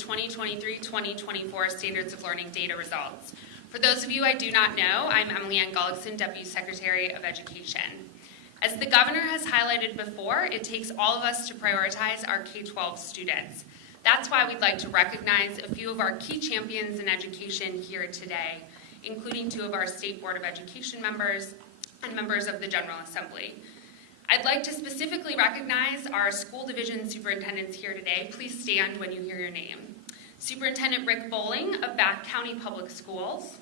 2023-2024 Standards of Learning data results. For those of you I do not know, I'm Emily Ann Gullickson, Deputy Secretary of Education. As the Governor has highlighted before, it takes all of us to prioritize our K-12 students. That's why we'd like to recognize a few of our key champions in education here today, including 2 of our State Board of Education members and members of the General Assembly. I'd like to specifically recognize our school division superintendents here today. Please stand when you hear your name. Superintendent Rick Bowling of Bath County Public Schools,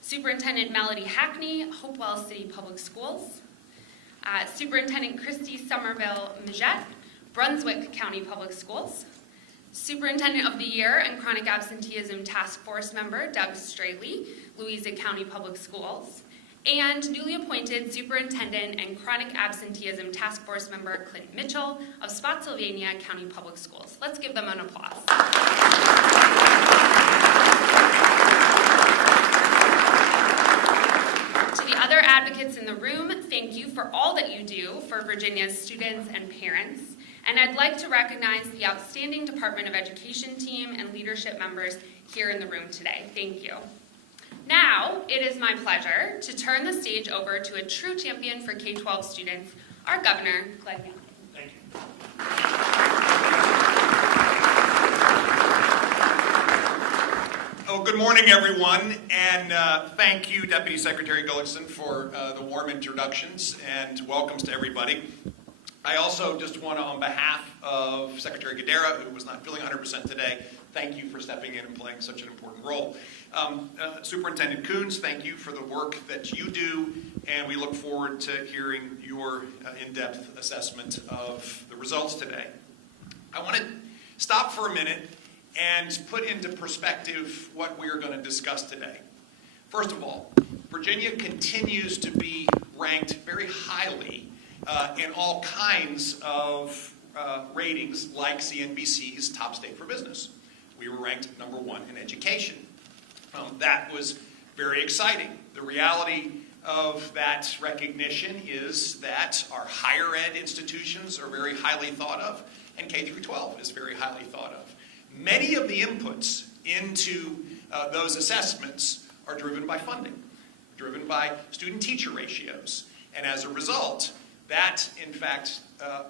Superintendent Melody Hackney, Hopewell City Public Schools, Superintendent Christy Somerville Majette, Brunswick County Public Schools, Superintendent of the Year and Chronic Absenteeism Task Force member Doug Straley, Louisa County Public Schools, and newly appointed Superintendent and Chronic Absenteeism Task Force member Clint Mitchell of Spotsylvania County Public Schools. Let's give them an applause. To the other advocates in the room, thank you for all that you do for Virginia's students and parents. And I'd like to recognize the outstanding Department of Education team and leadership members here in the room today. Thank you. Now, it is my pleasure to turn the stage over to a true champion for K-12 students, our Governor, Glenn Youngkin. Thank you. Oh, good morning, everyone, and thank you, Deputy Secretary Gullickson, for the warm introductions, and welcomes to everybody. I also just want to, on behalf of Secretary Gadara, who was not feeling 100% today, thank you for stepping in and playing such an important role. Superintendent Coons, thank you for the work that you do, and we look forward to hearing your in-depth assessment of the results today. I want to stop for a minute and put into perspective what we are going to discuss today. First of all, Virginia continues to be ranked very highly in all kinds of ratings like CNBC's Top State for Business. We were ranked #1 in education. That was very exciting. The reality of that recognition is that our higher ed institutions are very highly thought of, and K-12 is very highly thought of. Many of the inputs into those assessments are driven by funding, driven by student-teacher ratios, and as a result, that, in fact,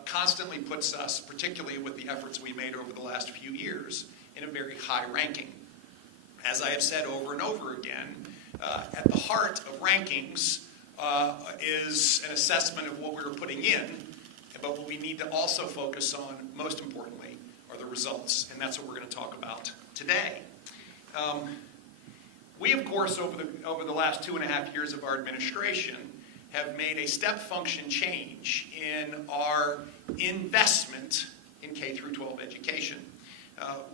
constantly puts us, particularly with the efforts we made over the last few years, in a very high ranking. As I have said over and over again, at the heart of rankings is an assessment of what we're putting in, but what we need to also focus on, most importantly, are the results, and that's what we're going to talk about today. We, of course, over the last 2.5 years of our administration, have made a step function change in our investment in K-12 education.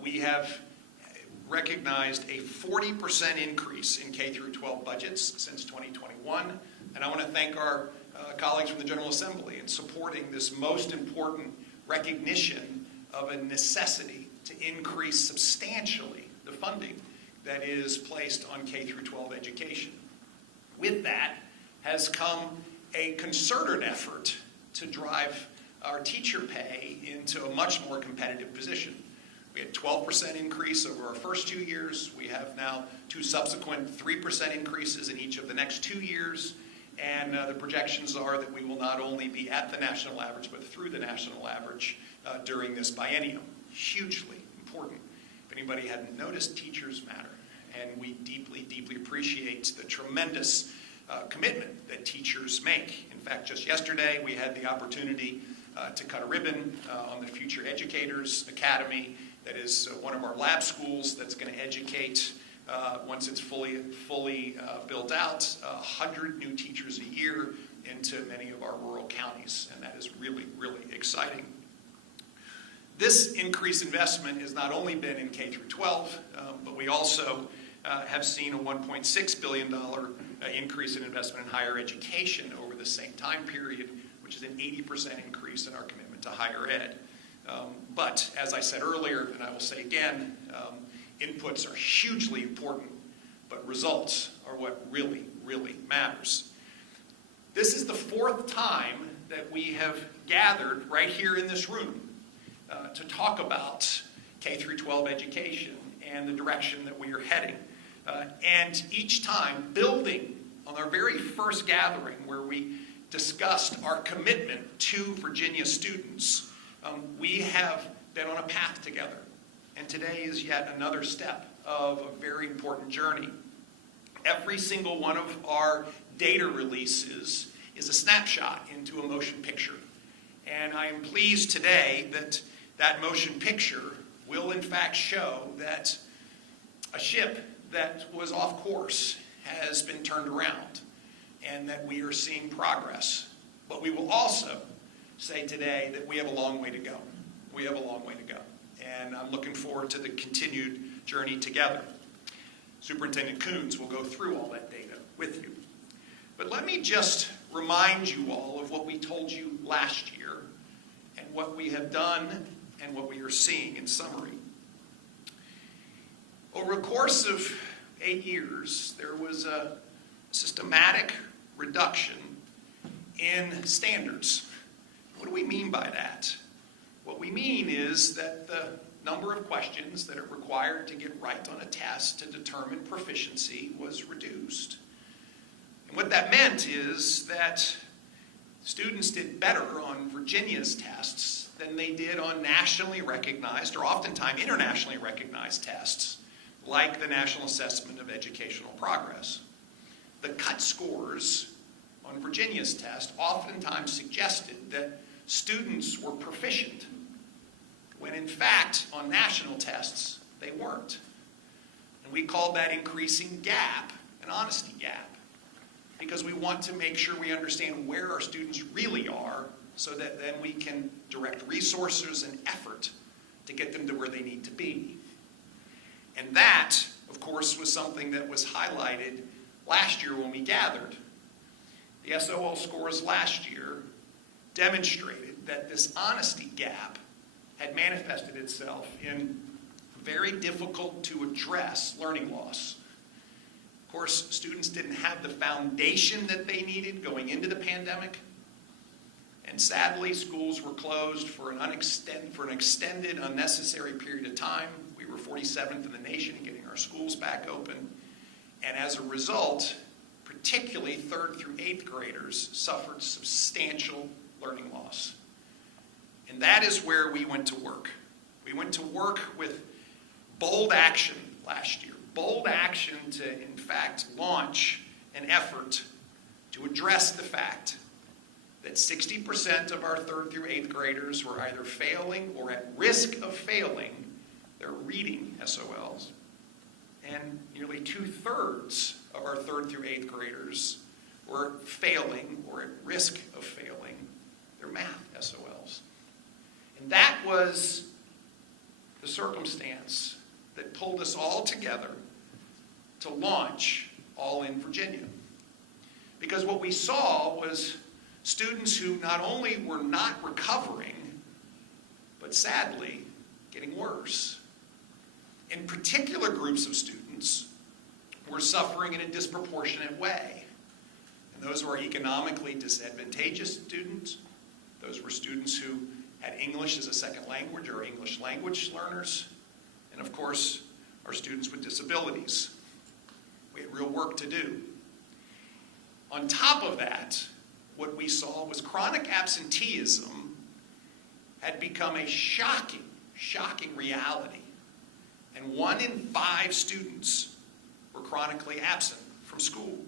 We have recognized a 40% increase in K-12 budgets since 2021, and I want to thank our colleagues from the General Assembly in supporting this most important recognition of a necessity to increase substantially the funding that is placed on K-12 education. With that has come a concerted effort to drive our teacher pay into a much more competitive position. We had 12% increase over our first 2 years. We have now 2 subsequent 3% increases in each of the next 2 years. And the projections are that we will not only be at the national average, but through the national average during this biennium. Hugely important. If anybody hadn't noticed, teachers matter. And we deeply, deeply appreciate the tremendous commitment that teachers make. In fact, just yesterday we had the opportunity to cut a ribbon on the Future Educators Academy. That is one of our lab schools that's going to educate, once it's fully built out, 100 new teachers a year into many of our rural counties, and that is really, really exciting. This increased investment has not only been in K-12, but we also have seen a $1.6 billion increase in investment in higher education over the same time period, which is an 80% increase in our commitment to higher ed. But as I said earlier, and I will say again, inputs are hugely important, but results are what really, really matters. This is the 4th time that we have gathered right here in this room to talk about K-12 education and the direction that we are heading. And each time, building on our very first gathering where we discussed our commitment to Virginia students, we have been on a path together. And today is yet another step of a very important journey. Every single one of our data releases is a snapshot into a motion picture. And I am pleased today that that motion picture will in fact show that a ship that was off course has been turned around and that we are seeing progress. But we will also say today that we have a long way to go. We have a long way to go. And I'm looking forward to the continued journey together. Superintendent Coons will go through all that data with you. But let me just remind you all of what we told you last year and what we have done and what we are seeing in summary. Over a course of 8 years, there was a systematic reduction in standards. What do we mean by that? What we mean is that the number of questions that are required to get right on a test to determine proficiency was reduced. And what that meant is that students did better on Virginia's tests than they did on nationally recognized or oftentimes internationally recognized tests, like the National Assessment of Educational Progress. The cut scores on Virginia's test oftentimes suggested that students were proficient, when in fact on national tests they weren't. And we called that increasing gap an honesty gap, because we want to make sure we understand where our students really are so that then we can direct resources and effort to get them to where they need to be. And that, of course, was something that was highlighted last year when we gathered. The SOL scores last year demonstrated that this honesty gap had manifested itself in very difficult to address learning loss. Of course, students didn't have the foundation that they needed going into the pandemic. And sadly, schools were closed for an extended, unnecessary period of time. We were 47th in the nation in getting our schools back open. And as a result, particularly 3rd through 8th graders suffered substantial learning loss. And that is where we went to work. We went to work with bold action last year. Bold action to, in fact, launch an effort to address the fact that 60% of our 3rd through 8th graders were either failing or at risk of failing their reading SOLs. And nearly 2/3 of our 3rd through 8th graders were failing or at risk of failing their math SOLs. And that was the circumstance that pulled us all together to launch All in Virginia. Because what we saw was students who not only were not recovering, but sadly, getting worse. In particular groups of students were suffering in a disproportionate way. And those were economically disadvantageous students. Those were students who had English as a second language or English language learners. And of course, our students with disabilities. We had real work to do. On top of that, what we saw was chronic absenteeism had become a shocking reality. And 1 in 5 students were chronically absent from school.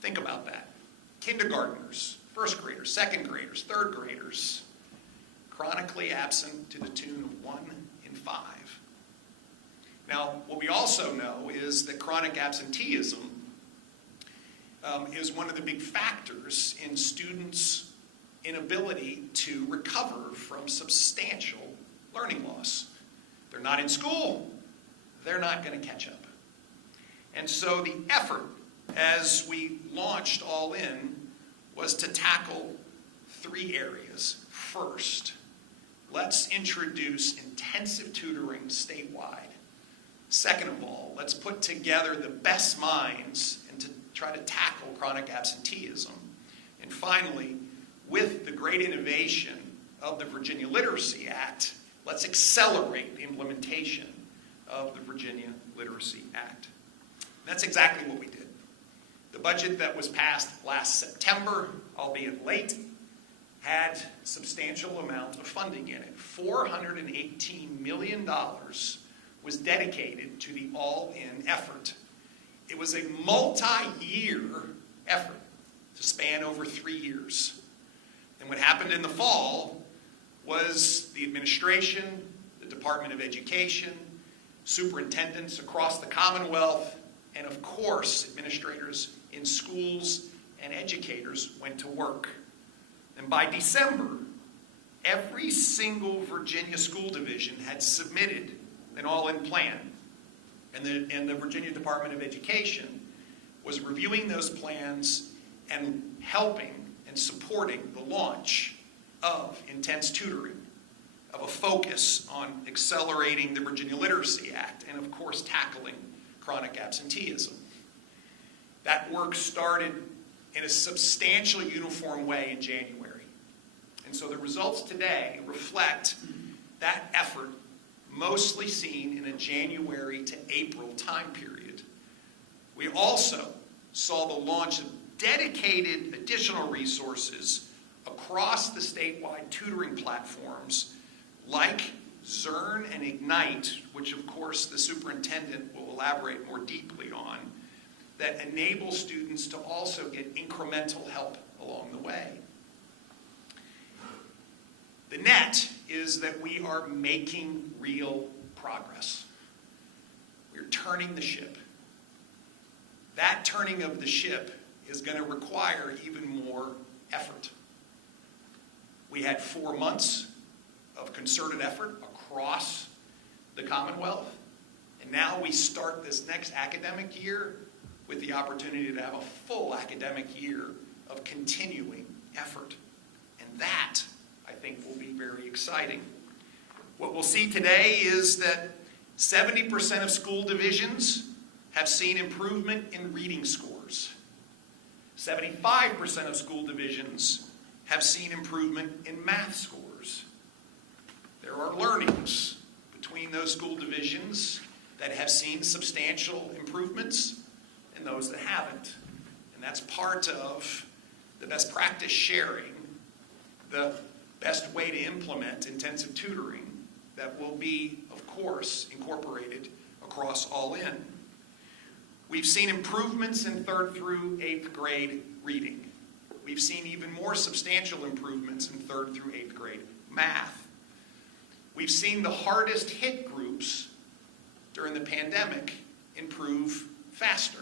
Think about that. Kindergartners, 1st graders, 2nd graders, 3rd graders, chronically absent to the tune of 1 in 5. Now, what we also know is that chronic absenteeism is one of the big factors in students' inability to recover from substantial learning loss. They're not in school. They're not going to catch up. And so the effort as we launched All In was to tackle 3 areas. First, let's introduce intensive tutoring statewide. Second of all, let's put together the best minds and to try to tackle chronic absenteeism. And finally, with the great innovation of the Virginia Literacy Act, Let's accelerate the implementation of the Virginia Literacy Act. That's exactly what we did. The budget that was passed last September, albeit late, had a substantial amount of funding in it. $418 million was dedicated to the all-in effort. It was a multi-year effort to span over 3 years. And what happened in the fall was the administration, the Department of Education, superintendents across the Commonwealth, and of course, administrators in schools and educators went to work. And by December, every single Virginia school division had submitted an all-in plan. And the Virginia Department of Education was reviewing those plans and helping and supporting the launch of intense tutoring, of a focus on accelerating the Virginia Literacy Act, and of course tackling chronic absenteeism. That work started in a substantially uniform way in January. And so the results today reflect that effort mostly seen in a January to April time period. We also saw the launch of dedicated additional resources across the statewide tutoring platforms like Zern and Ignite, which of course the superintendent will elaborate more deeply on, that enable students to also get incremental help along the way. The net is that we are making real progress. We're turning the ship. That turning of the ship is going to require even more effort. We had 4 months of concerted effort across the Commonwealth, and now we start this next academic year with the opportunity to have a full academic year of continuing effort. And that, I think, will be very exciting. What we'll see today is that 70% of school divisions have seen improvement in reading scores. 75% of school divisions have seen improvement in math scores. There are learnings between those school divisions that have seen substantial improvements and those that haven't. And that's part of the best practice sharing, the best way to implement intensive tutoring that will be, of course, incorporated across all in. We've seen improvements in 3rd through 8th grade reading. We've seen even more substantial improvements in 3rd through 8th grade math. We've seen the hardest hit groups during the pandemic improve faster.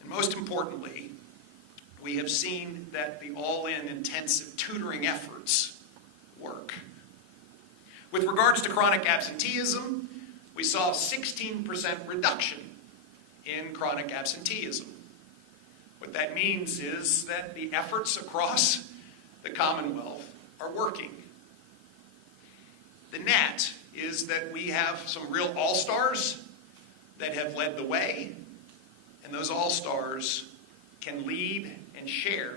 And most importantly, we have seen that the all-in intensive tutoring efforts work. With regards to chronic absenteeism, we saw a 16% reduction in chronic absenteeism. What that means is that the efforts across the Commonwealth are working. The net is that we have some real all-stars that have led the way, and those all-stars can lead and share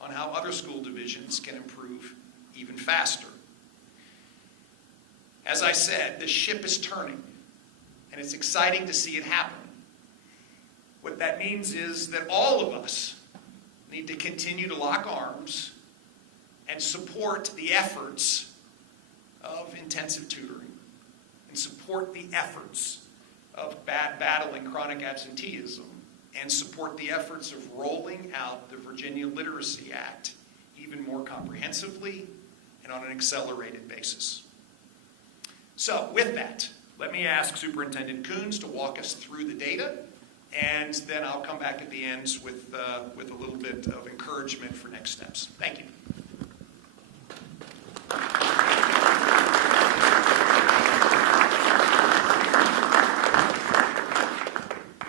on how other school divisions can improve even faster. As I said, the ship is turning, and it's exciting to see it happen. What that means is that all of us need to continue to lock arms and support the efforts of intensive tutoring and support the efforts of battling chronic absenteeism and support the efforts of rolling out the Virginia Literacy Act even more comprehensively and on an accelerated basis. So with that, let me ask Superintendent Coons to walk us through the data, and then I'll come back at the end with a little bit of encouragement for next steps. Thank you.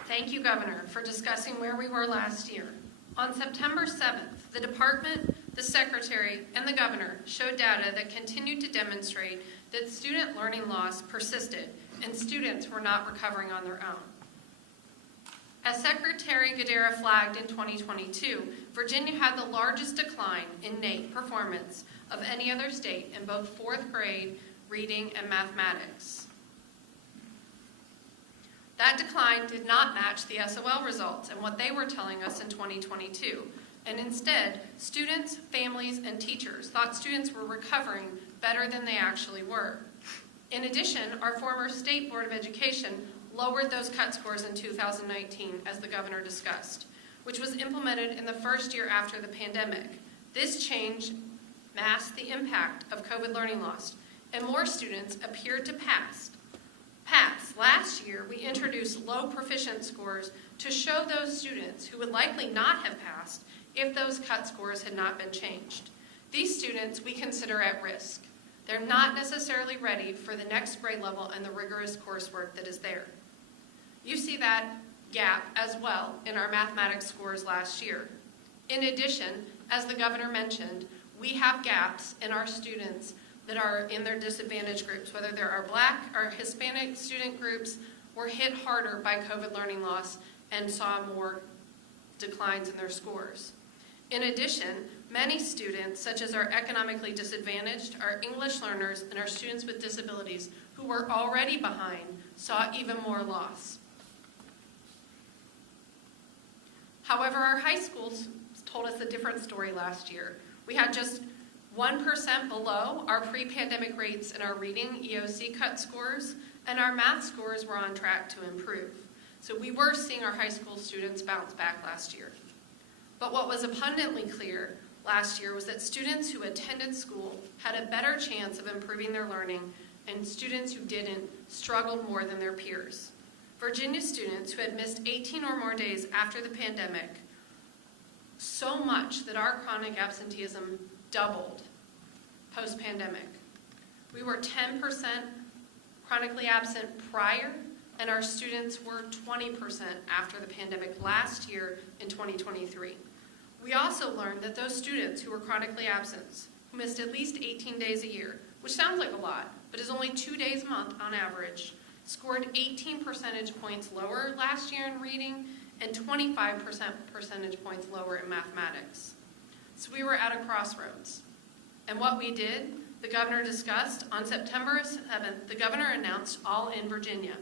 Thank you, Governor, for discussing where we were last year. On September 7th, the Department, the Secretary, and the Governor showed data that continued to demonstrate that student learning loss persisted and students were not recovering on their own. As Secretary Gadara flagged in 2022, Virginia had the largest decline in NAEP performance of any other state in both 4th grade reading and mathematics. That decline did not match the SOL results and what they were telling us in 2022. And instead, students, families, and teachers thought students were recovering better than they actually were. In addition, our former State Board of Education lowered those cut scores in 2019, as the governor discussed, which was implemented in the first year after the pandemic. This change masked the impact of COVID learning loss, and more students appeared to pass. Last year, we introduced low proficient scores to show those students who would likely not have passed if those cut scores had not been changed. These students we consider at risk. They're not necessarily ready for the next grade level and the rigorous coursework that is there. You see that gap as well in our mathematics scores last year. In addition, as the governor mentioned, we have gaps in our students that are in their disadvantaged groups, whether they're our Black or Hispanic student groups, were hit harder by COVID learning loss and saw more declines in their scores. In addition, many students, such as our economically disadvantaged, our English learners, and our students with disabilities who were already behind, saw even more loss. However, our high schools told us a different story last year. We had just 1% below our pre-pandemic rates in our reading EOC cut scores, and our math scores were on track to improve. So we were seeing our high school students bounce back last year. But what was abundantly clear last year was that students who attended school had a better chance of improving their learning, and students who didn't struggled more than their peers. Virginia students who had missed 18 or more days after the pandemic, so much that our chronic absenteeism doubled post-pandemic. We were 10% chronically absent prior, and our students were 20% after the pandemic last year in 2023. We also learned that those students who were chronically absent, who missed at least 18 days a year, which sounds like a lot, but is only 2 days a month on average, scored 18 percentage points lower last year in reading and 25 percentage points lower in mathematics. So we were at a crossroads. And what we did, the governor discussed, on September 7th, the governor announced All in Virginia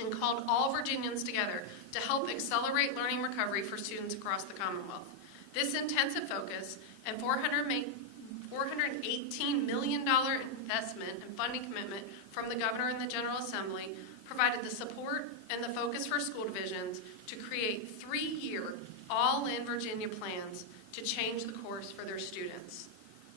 and called all Virginians together to help accelerate learning recovery for students across the Commonwealth. This intensive focus and $418 million investment and funding commitment from the governor and the General Assembly provided the support and the focus for school divisions to create 3-year all-in Virginia plans to change the course for their students.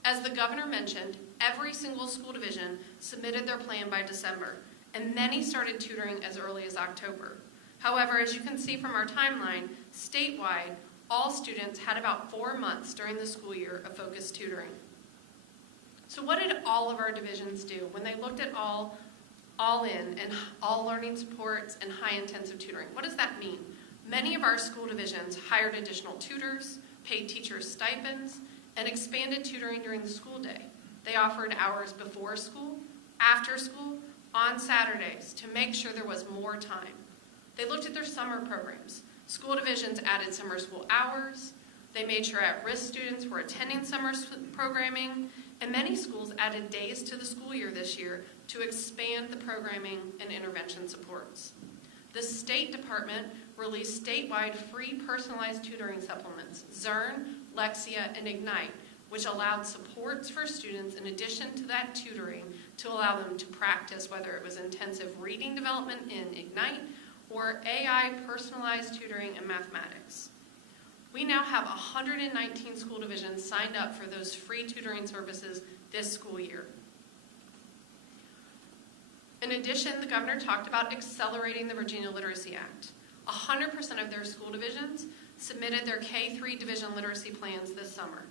As the governor mentioned, every single school division submitted their plan by December, and many started tutoring as early as October. However, as you can see from our timeline, statewide, all students had about 4 months during the school year of focused tutoring. So what did all of our divisions do when they looked at all in and all learning supports and high intensive tutoring? What does that mean? Many of our school divisions hired additional tutors, paid teachers stipends, and expanded tutoring during the school day. They offered hours before school, after school, on Saturdays to make sure there was more time. They looked at their summer programs. School divisions added summer school hours. They made sure at-risk students were attending summer programming, and many schools added days to the school year this year to expand the programming and intervention supports. The State Department released statewide free personalized tutoring supplements, Zern, Lexia, and Ignite, which allowed supports for students in addition to that tutoring to allow them to practice, whether it was intensive reading development in Ignite or AI personalized tutoring in mathematics. We now have 119 school divisions signed up for those free tutoring services this school year. In addition, the governor talked about accelerating the Virginia Literacy Act. 100% of their school divisions submitted their K-3 division literacy plans this summer.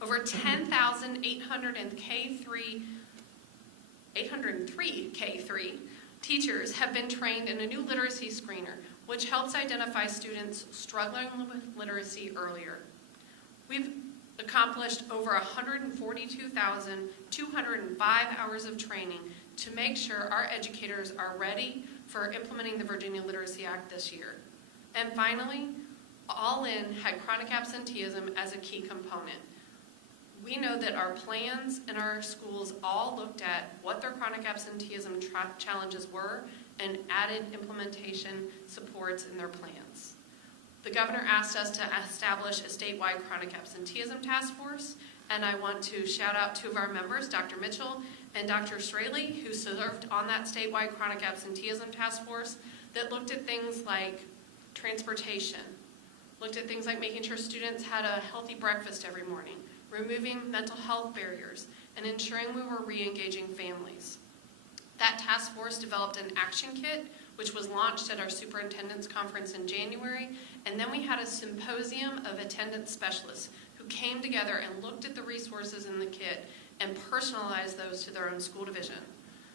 Over 803 K-3 teachers have been trained in a new literacy screener, which helps identify students struggling with literacy earlier. We've accomplished over 142,205 hours of training to make sure our educators are ready for implementing the Virginia Literacy Act this year. And finally, All In had chronic absenteeism as a key component. We know that our plans and our schools all looked at what their chronic absenteeism challenges were and added implementation supports in their plans. The governor asked us to establish a statewide chronic absenteeism task force, and I want to shout out two of our members, Dr. Mitchell and Dr. Straley, who served on that statewide chronic absenteeism task force that looked at things like transportation, looked at things like making sure students had a healthy breakfast every morning, removing mental health barriers, and ensuring we were re-engaging families. That task force developed an action kit, which was launched at our superintendent's conference in January, and then we had a symposium of attendance specialists who came together and looked at the resources in the kit and personalized those to their own school division.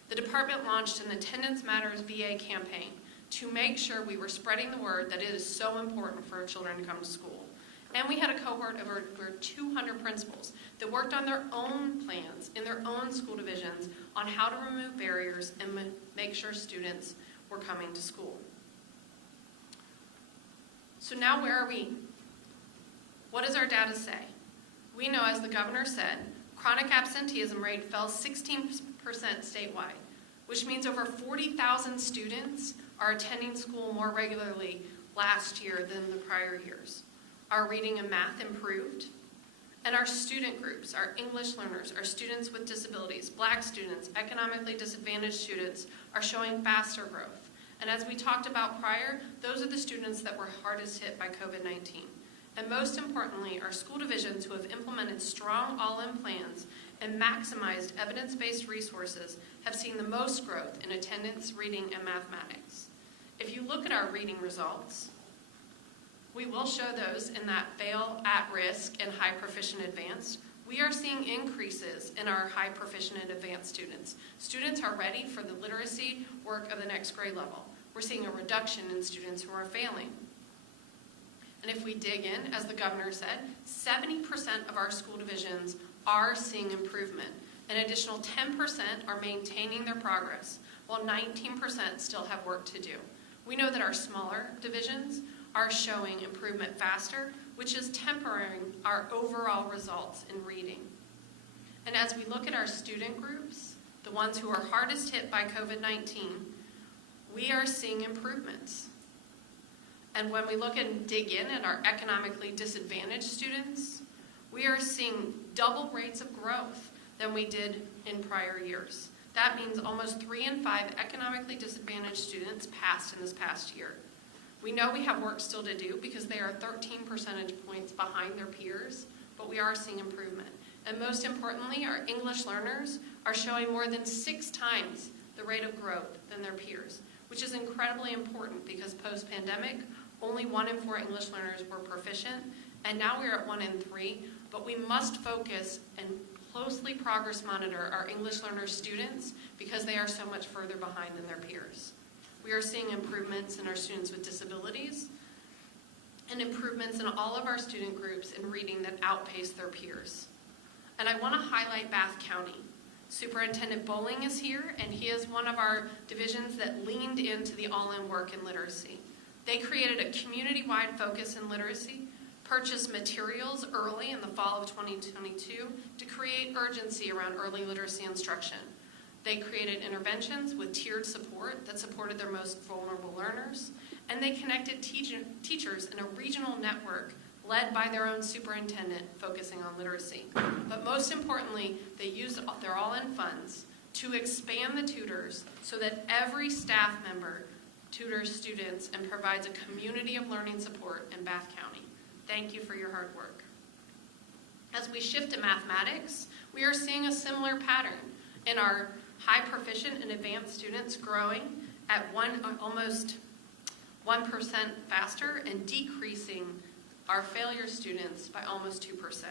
The department launched an Attendance Matters VA campaign to make sure we were spreading the word that it is so important for our children to come to school. And we had a cohort of over 200 principals that worked on their own plans in their own school divisions on how to remove barriers and make sure students were coming to school. So now where are we? What does our data say? We know, as the governor said, chronic absenteeism rate fell 16% statewide, which means over 40,000 students are attending school more regularly last year than the prior years. Our reading and math improved, and our student groups, our English learners, our students with disabilities, Black students, economically disadvantaged students are showing faster growth. And as we talked about prior, those are the students that were hardest hit by COVID-19. And most importantly, our school divisions who have implemented strong all-in plans and maximized evidence-based resources have seen the most growth in attendance, reading, and mathematics. If you look at our reading results, we will show those in that fail, at-risk, and high proficient advanced. We are seeing increases in our high proficient and advanced students. Students are ready for the literacy work of the next grade level. We're seeing a reduction in students who are failing. And if we dig in, as the governor said, 70% of our school divisions are seeing improvement. An additional 10% are maintaining their progress, while 19% still have work to do. We know that our smaller divisions are showing improvement faster, which is tempering our overall results in reading. And as we look at our student groups, the ones who are hardest hit by COVID-19, we are seeing improvements. And when we look and dig in at our economically disadvantaged students, we are seeing double rates of growth than we did in prior years. That means almost 3 in 5 economically disadvantaged students passed in this past year. We know we have work still to do because they are 13 percentage points behind their peers, but we are seeing improvement. And most importantly, our English learners are showing more than 6 times the rate of growth than their peers, which is incredibly important because post-pandemic, only 1 in 4 English learners were proficient, and now we're at 1 in 3, but we must focus and closely progress monitor our English learner students because they are so much further behind than their peers. We are seeing improvements in our students with disabilities and improvements in all of our student groups in reading that outpace their peers. And I want to highlight Bath County. Superintendent Bowling is here, and he is one of our divisions that leaned into the all-in work in literacy. They created a community-wide focus in literacy, purchased materials early in the fall of 2022 to create urgency around early literacy instruction. They created interventions with tiered support that supported their most vulnerable learners, and they connected teachers in a regional network led by their own superintendent focusing on literacy. But most importantly, they used their all-in funds to expand the tutors so that every staff member tutors students and provides a community of learning support in Bath County. Thank you for your hard work. As we shift to mathematics, we are seeing a similar pattern in our high proficient and advanced students growing at almost 1% faster and decreasing our failure students by almost 2%.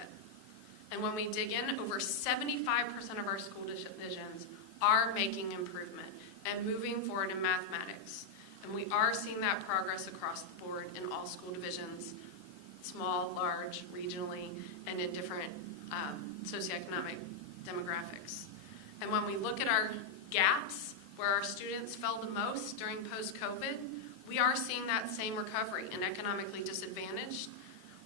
And when we dig in, over 75% of our school divisions are making improvement and moving forward in mathematics. And we are seeing that progress across the board in all school divisions, small, large, regionally, and in different socioeconomic demographics. And when we look at our gaps, where our students fell the most during post-COVID, we are seeing that same recovery in economically disadvantaged.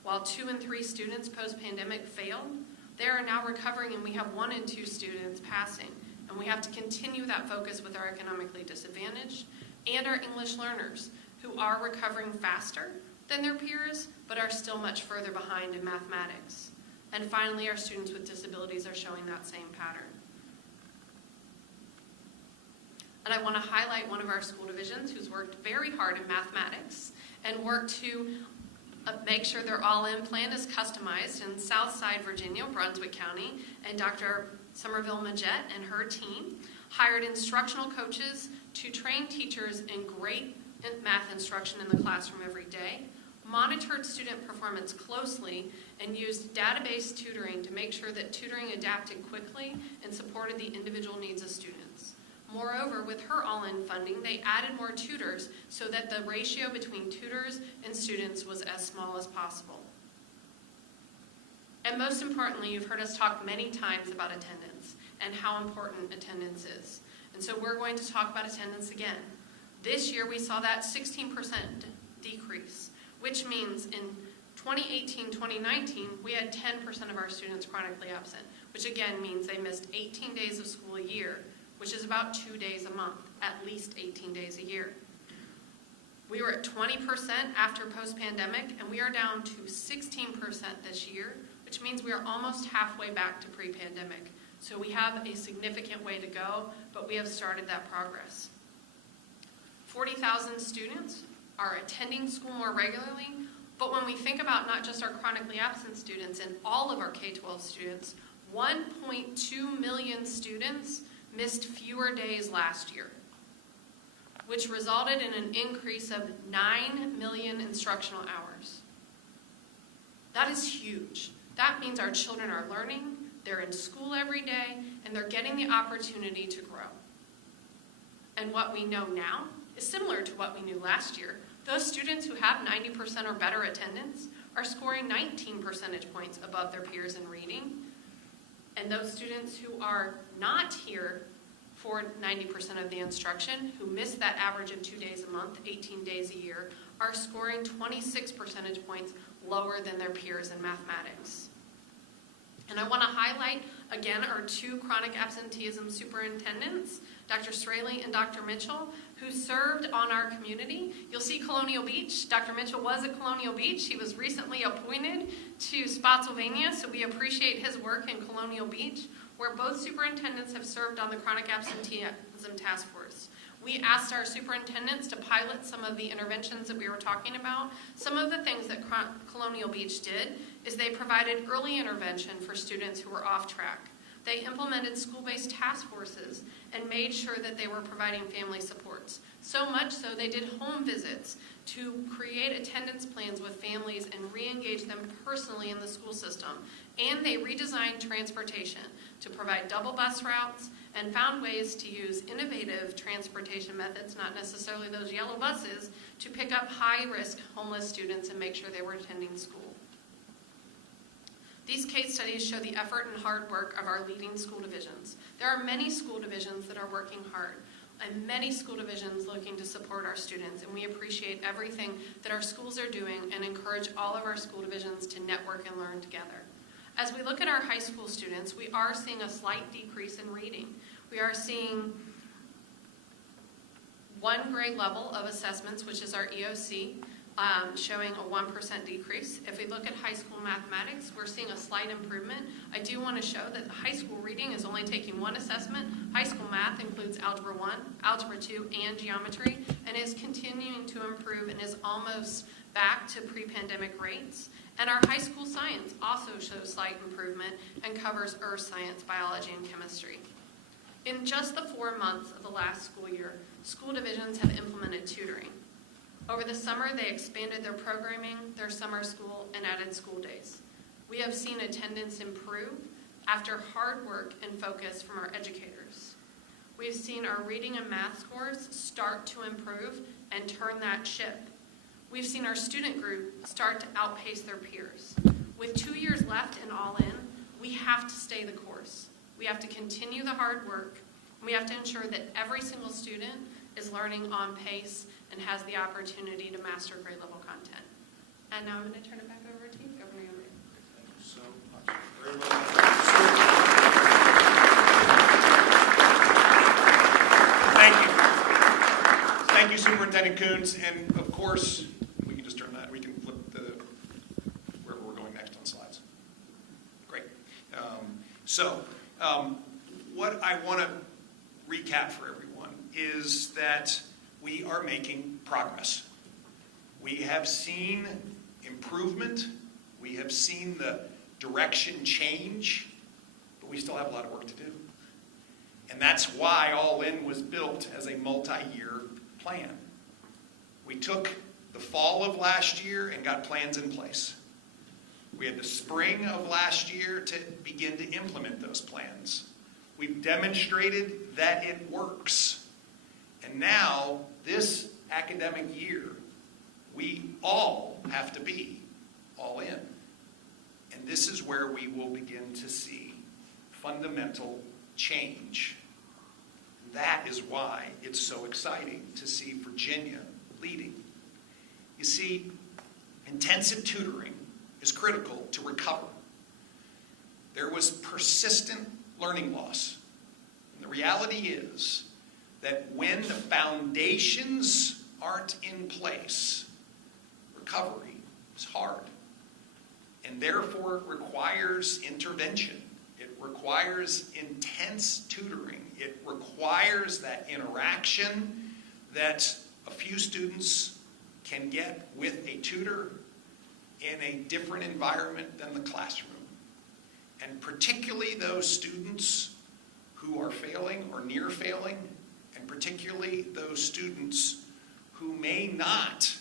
While 2 in 3 students post-pandemic failed, They are now recovering, and we have 1 in 2 students passing. And we have to continue that focus with our economically disadvantaged and our English learners, who are recovering faster than their peers, but are still much further behind in mathematics. And finally, our students with disabilities are showing that same pattern. And I want to highlight one of our school divisions who's worked very hard in mathematics and worked to make sure their all-in plan is customized in Southside Virginia, Brunswick County, and Dr. Somerville Majette and her team hired instructional coaches to train teachers in great math instruction in the classroom every day, monitored student performance closely, and used database tutoring to make sure that tutoring adapted quickly and supported the individual needs of students. Moreover, with her all-in funding, they added more tutors so that the ratio between tutors and students was as small as possible. And most importantly, you've heard us talk many times about attendance and how important attendance is. And so we're going to talk about attendance again. This year we saw that 16% decrease, which means in 2018-2019, we had 10% of our students chronically absent, which again means they missed 18 days of school a year, which is about 2 days a month, at least 18 days a year. We were at 20% after post-pandemic, and we are down to 16% this year, which means we are almost halfway back to pre-pandemic. So we have a significant way to go, but we have started that progress. 40,000 students are attending school more regularly, but when we think about not just our chronically absent students and all of our K-12 students, 1.2 million students missed fewer days last year, which resulted in an increase of 9 million instructional hours. That is huge. That means our children are learning, they're in school every day, and they're getting the opportunity to grow. And what we know now is similar to what we knew last year. Those students who have 90% or better attendance are scoring 19 percentage points above their peers in reading. And those students who are not here for 90% of the instruction, who miss that average of 2 days a month, 18 days a year, are scoring 26 percentage points lower than their peers in mathematics. And I want to highlight, again, our 2 chronic absenteeism superintendents, Dr. Straley and Dr. Mitchell, who served on our community. You'll see Colonial Beach. Dr. Mitchell was at Colonial Beach. He was recently appointed to Spotsylvania, so we appreciate his work in Colonial Beach, where both superintendents have served on the chronic absenteeism task force. We asked our superintendents to pilot some of the interventions that we were talking about. Some of the things that Colonial Beach did is they provided early intervention for students who were off track. They implemented school-based task forces and made sure that they were providing family supports. So much so they did home visits to create attendance plans with families and re-engage them personally in the school system. And they redesigned transportation to provide double bus routes and found ways to use innovative transportation methods, not necessarily those yellow buses, to pick up high-risk homeless students and make sure they were attending school. These case studies show the effort and hard work of our leading school divisions. There are many school divisions that are working hard, and many school divisions looking to support our students, and we appreciate everything that our schools are doing and encourage all of our school divisions to network and learn together. As we look at our high school students, we are seeing a slight decrease in reading. We are seeing 1 grade level of assessments, which is our EOC, showing a 1% decrease. If we look at high school mathematics, we're seeing a slight improvement. I do want to show that high school reading is only taking 1 assessment. High school math includes Algebra 1, Algebra 2, and Geometry, and is continuing to improve and is almost back to pre-pandemic rates. And our high school science also shows slight improvement and covers earth science, biology, and chemistry. In just the 4 months of the last school year, school divisions have implemented tutoring. Over the summer, they expanded their programming, their summer school, and added school days. We have seen attendance improve after hard work and focus from our educators. We've seen our reading and math scores start to improve and turn that ship. We've seen our student group start to outpace their peers. With 2 years left and all in, we have to stay the course. We have to continue the hard work. And we have to ensure that every single student is learning on pace and has the opportunity to master grade level content. And now I'm going to turn it back over to you, Governor Youngkin. Thank you so much. Very well done. Thank you. Thank you, Superintendent Coons. And of course, we can just turn that. We can flip wherever we're going next on slides. Great. What I want to recap for everyone is that we are making progress. We have seen improvement. We have seen the direction change, but we still have a lot of work to do. And that's why All In was built as a multi-year plan. We took the fall of last year and got plans in place. We had the spring of last year to begin to implement those plans. We've demonstrated that it works. And now, this academic year, we all have to be all in. And this is where we will begin to see fundamental change. That is why it's so exciting to see Virginia leading. You see, intensive tutoring is critical to recover. There was persistent learning loss. And the reality is that when the foundations aren't in place, recovery is hard. And therefore it requires intervention. It requires intense tutoring. It requires that interaction that a few students can get with a tutor in a different environment than the classroom. And particularly those students who are failing or near failing, and particularly those students who may not,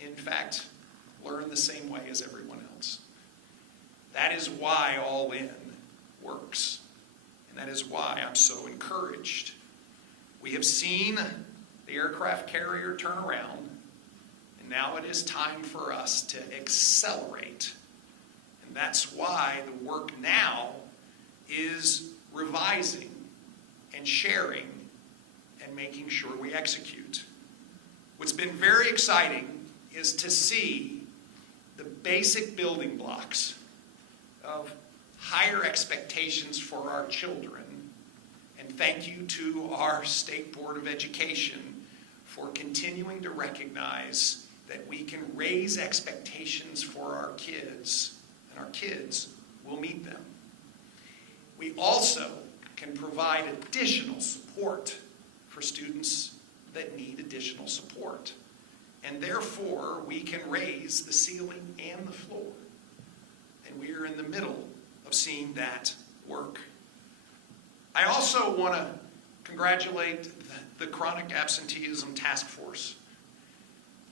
in fact, learn the same way as everyone else. That is why All In works. And that is why I'm so encouraged. We have seen the aircraft carrier turn around, and now it is time for us to accelerate. And that's why the work now is revising and sharing and making sure we execute. What's been very exciting is to see the basic building blocks of higher expectations for our children. And thank you to our State Board of Education for continuing to recognize that we can raise expectations for our kids, and our kids will meet them. We also can provide additional support for students that need additional support. And therefore, we can raise the ceiling and the floor. And we are in the middle of seeing that work. I also want to congratulate the Chronic Absenteeism Task Force.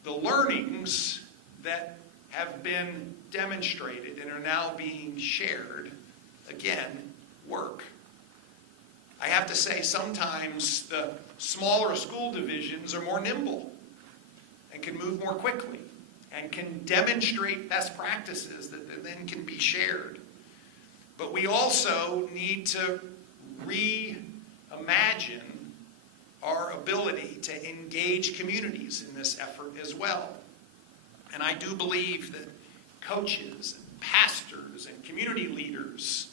The learnings that have been demonstrated and are now being shared, again, work. I have to say, sometimes the smaller school divisions are more nimble and can move more quickly and can demonstrate best practices that then can be shared. But we also need to reimagine our ability to engage communities in this effort as well. And I do believe that coaches and pastors and community leaders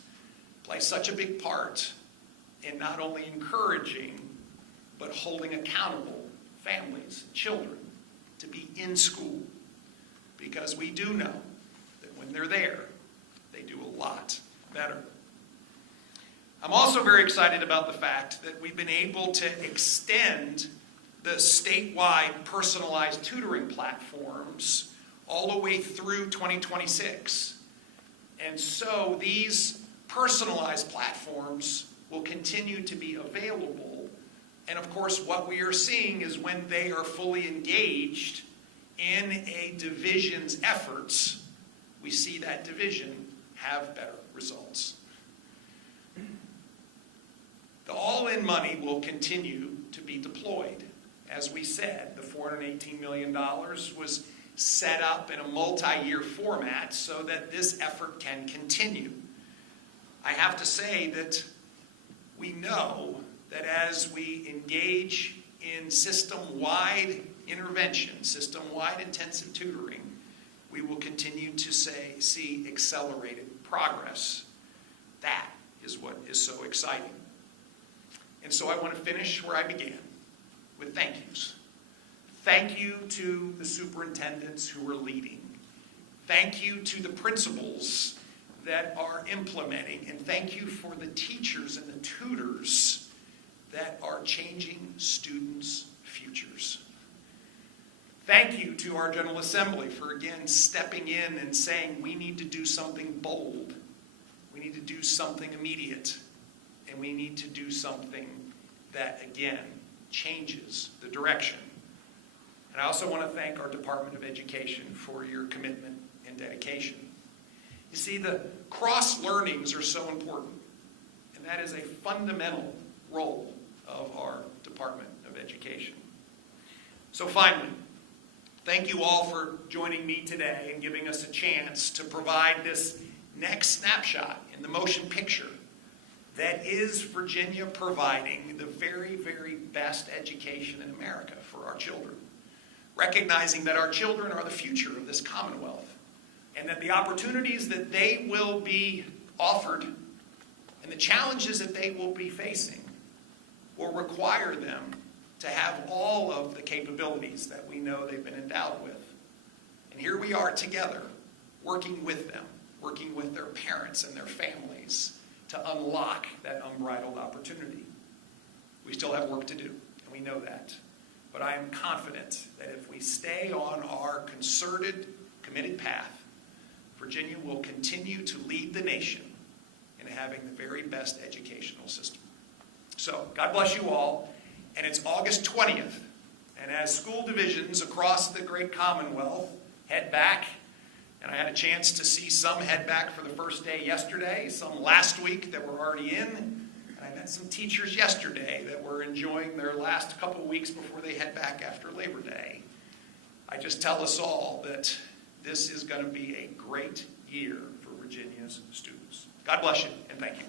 play such a big part in not only encouraging, but holding accountable families, children, to be in school. Because we do know that when they're there, they do a lot better. I'm also very excited about the fact that we've been able to extend the statewide personalized tutoring platforms all the way through 2026. And so these personalized platforms will continue to be available. And of course, what we are seeing is when they are fully engaged in a division's efforts, we see that division have better results. The all-in money will continue to be deployed. As we said, the $418 million was set up in a multi-year format so that this effort can continue. I have to say that we know that as we engage in system-wide intervention, system-wide intensive tutoring, we will continue to see accelerated progress. That is what is so exciting. And so I want to finish where I began, with thank yous. Thank you to the superintendents who are leading. Thank you to the principals that are implementing. And thank you for the teachers and the tutors that are changing students' futures. Thank you to our General Assembly for, again, stepping in and saying we need to do something bold. We need to do something immediate. And we need to do something that, again, changes the direction. And I also want to thank our Department of Education for your commitment and dedication. You see, the cross-learnings are so important. And that is a fundamental role of our Department of Education. So finally, thank you all for joining me today and giving us a chance to provide this next snapshot in the motion picture that is Virginia providing the very, very best education in America for our children. Recognizing that our children are the future of this Commonwealth and that the opportunities that they will be offered and the challenges that they will be facing will require them to have all of the capabilities that we know they've been endowed with. And here we are together, working with them, working with their parents and their families to unlock that unbridled opportunity. We still have work to do, and we know that. But I am confident that if we stay on our concerted, committed path, Virginia will continue to lead the nation in having the very best educational system. So, God bless you all. And it's August 20th. And as school divisions across the great Commonwealth head back, and I had a chance to see some head back for the first day yesterday, some last week that were already in, and I met some teachers yesterday that were enjoying their last couple weeks before they head back after Labor Day. I just tell us all that this is going to be a great year for Virginia's students. God bless you, and thank you.